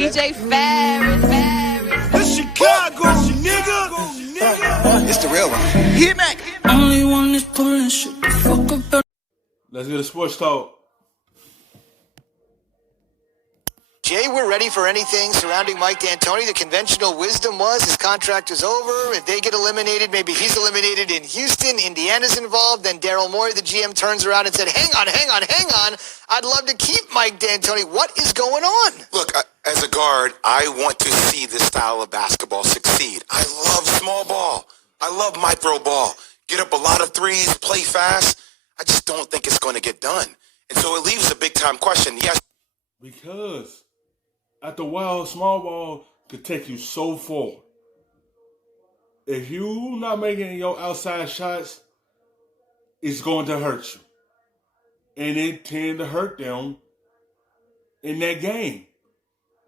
DJ Ferris. The Chicago, nigga. It's the real one. Hit me. Only one is pulling shit the fuck up. Let's get a sports talk. Jay, we're ready for anything surrounding Mike D'Antoni. The conventional wisdom was his contract is over. If they get eliminated, maybe he's eliminated in Houston. Indiana's involved. Then Daryl Morey, the GM, turns around and said, hang on. I'd love to keep Mike D'Antoni. What is going on? Look, as a guard, I want to see this style of basketball succeed. I love small ball. I love micro ball. Get up a lot of threes, play fast. I just don't think it's going to get done. And so it leaves a big-time question. Yes. Because after a while, small ball could take you so far. If you not making your outside shots, it's going to hurt you. And it tend to hurt them in that game.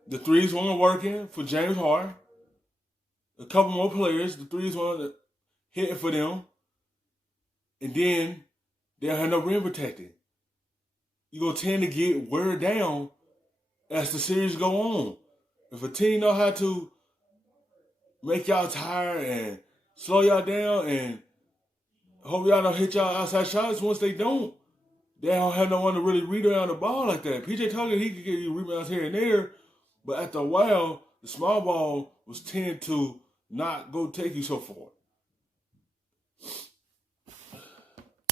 The threes weren't working for James Harden. A couple more players, the threes weren't hitting for them. And then they don't have no rim protecting. You're going to tend to get wear down as the series go on. If a team know how to make y'all tired and slow y'all down and hope y'all don't hit y'all outside shots, once they don't have no one to really rebound the ball like that. PJ Tucker, he could give you rebounds here and there, but after a while, the small ball was tend to not go take you so far.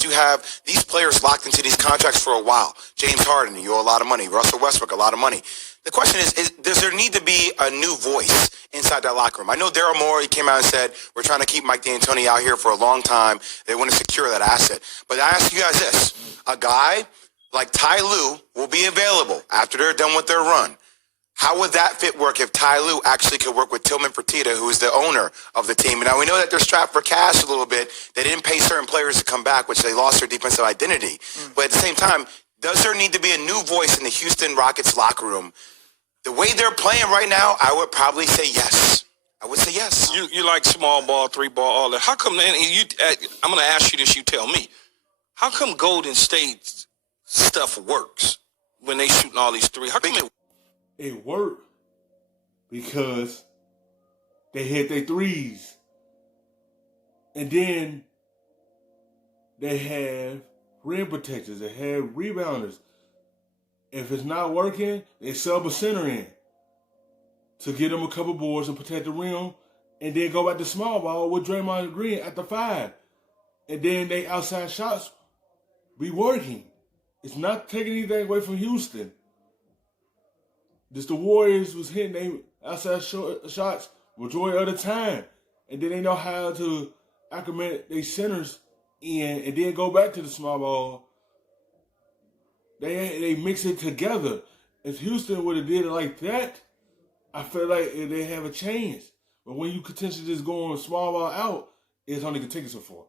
You have these players locked into these contracts for a while. James Harden, you owe a lot of money. Russell Westbrook, a lot of money. The question is does there need to be a new voice inside that locker room? I know Daryl Morey came out and said, we're trying to keep Mike D'Antoni out here for a long time. They want to secure that asset. But I ask you guys this. A guy like Ty Lue will be available after they're done with their run. How would that fit work if Ty Lue actually could work with Tillman Fertitta, who is the owner of the team? Now, we know that they're strapped for cash a little bit. They didn't pay certain players to come back, which they lost their defensive identity. But at the same time, does there need to be a new voice in the Houston Rockets locker room? The way they're playing right now, I would probably say yes. I would say yes. You like small ball, three ball, all that. How come, man, I'm going to ask you this, you tell me. How come Golden State stuff works when they shooting all these threes? How come it worked because they hit their threes. And then they have rim protectors. They have rebounders. If it's not working, they sub a center in to get them a couple boards and protect the rim. And then go back to small ball with Draymond Green at the 5. And then they outside shots be working. It's not taking anything away from Houston. Just the Warriors was hitting their outside shots majority of the time. And then they know how to acclimate their centers in and then go back to the small ball. They mix it together. If Houston would have did it like that, I feel like they have a chance. But when you potentially just go on small ball out, it's only going to take you so far.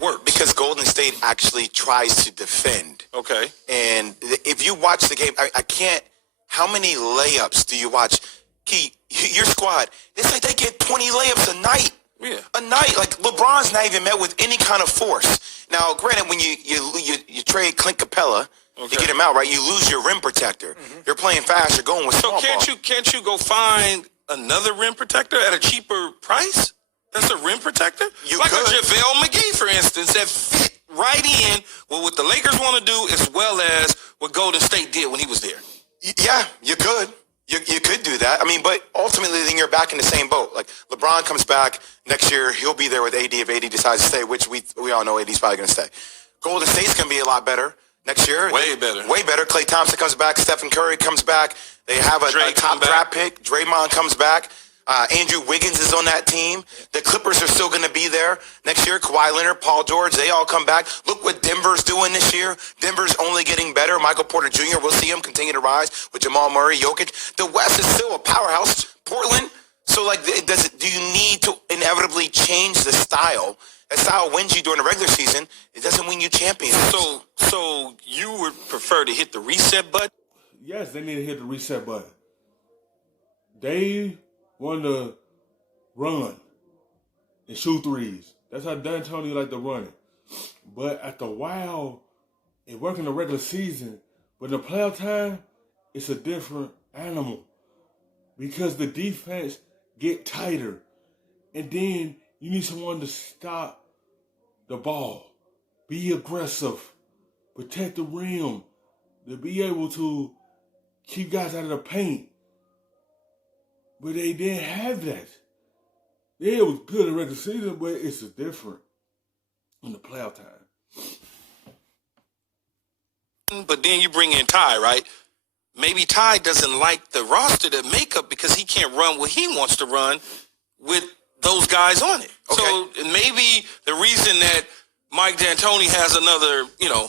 Work because Golden State actually tries to defend. Okay. And if you watch the game, I can't. How many layups do you watch? Key, your squad, it's like they get 20 layups a night. Yeah. A night. Like LeBron's not even met with any kind of force. Now, granted, when you trade Clint Capella, you get him out, right? You lose your rim protector. You're playing fast. You're going with small ball. Can't you go find another rim protector at a cheaper price? That's a rim protector? Like a JaVale McGee, for instance, that fit right in with what the Lakers want to do as well as what Golden State did when he was there. Yeah, you could. You could do that. I mean, but ultimately then you're back in the same boat. Like LeBron comes back next year, he'll be there with AD if AD decides to stay, which we all know AD's probably going to stay. Golden State's going to be a lot better next year. Way better. Way better. Klay Thompson comes back. Stephen Curry comes back. They have a top draft pick. Draymond comes back. Andrew Wiggins is on that team. The Clippers are still going to be there next year. Kawhi Leonard, Paul George, they all come back. Look what Denver's doing this year. Denver's only getting better. Michael Porter Jr., we'll see him continue to rise with Jamal Murray, Jokic. The West is still a powerhouse. Portland. So, like, do you need to inevitably change the style? That style wins you during the regular season. It doesn't win you champions. So you would prefer to hit the reset button? Yes, they need to hit the reset button. They want to run and shoot threes. That's how D'Antoni like to run it. But after a while, it worked in the regular season. But in the playoff time, it's a different animal because the defense get tighter. And then you need someone to stop the ball, be aggressive, protect the rim, to be able to keep guys out of the paint. But they didn't have that. Yeah, it was good in regular season, but it's different in the playoff time. But then you bring in Ty, right? Maybe Ty doesn't like the roster, the makeup, because he can't run what he wants to run with those guys on it. Okay. So maybe the reason that Mike D'Antoni has another, I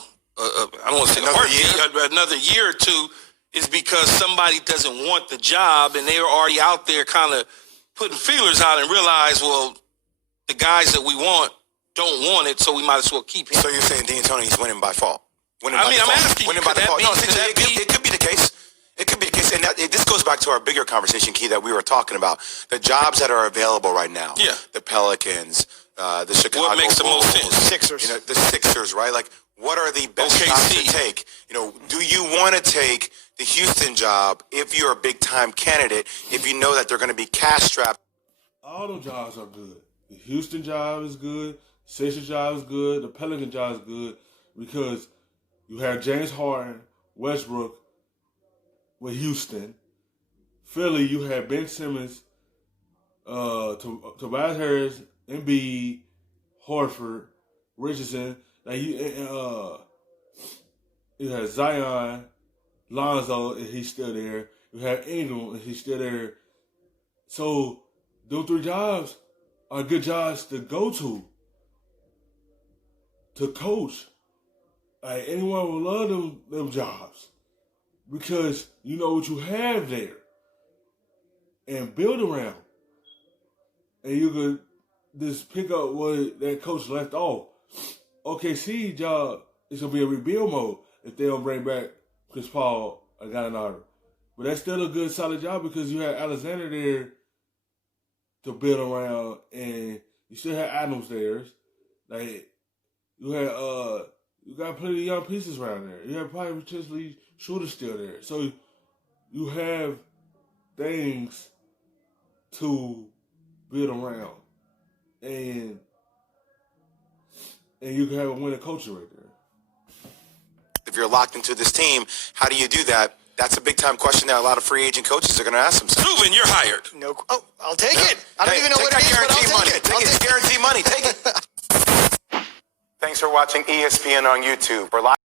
don't want to say another year or two is because somebody doesn't want the job and they're already out there kind of putting feelers out and realize, well, the guys that we want don't want it, so we might as well keep him. So you're saying D'Antoni's winning by fault? I'm asking. Winning by default. No, it could be the case. It could be the case. And this goes back to our bigger conversation, Key, that we were talking about. The jobs that are available right now. Yeah. The Pelicans, the Chicago What makes the most Bulls, sense? Sixers. The Sixers, right? Like, what are the best OKC. jobs to take? Do you want to take the Houston job if you're a big-time candidate, if you know that they're going to be cash-strapped? All those jobs are good. The Houston job is good. Sixers job is good. The Pelican job is good because you have James Harden, Westbrook with Houston. Philly, you have Ben Simmons, Tobias Harris, Embiid, Horford, Richardson. Like you have Zion, Lonzo, and he's still there. You have Ingram, and he's still there. So those three jobs are good jobs to go to coach. Like anyone would love them jobs because you know what you have there and build around. And you could just pick up what that coach left off. OKC job is going to be a rebuild mode if they don't bring back Chris Paul or Gallinari. But that's still a good, solid job because you have Alexander there to build around, and you still have Adams there. Like, you got plenty of young pieces around there. You have probably potentially shooters still there. So you have things to build around. And you can have a winning culture right there. If you're locked into this team, how do you do that? That's a big-time question that a lot of free agent coaches are going to ask themselves. Ruben, you're hired. No. Oh, I'll take it. I don't even know what it is, but I'll take it. Take it. Guarantee money. Take it. Thanks for watching ESPN on YouTube. We're live.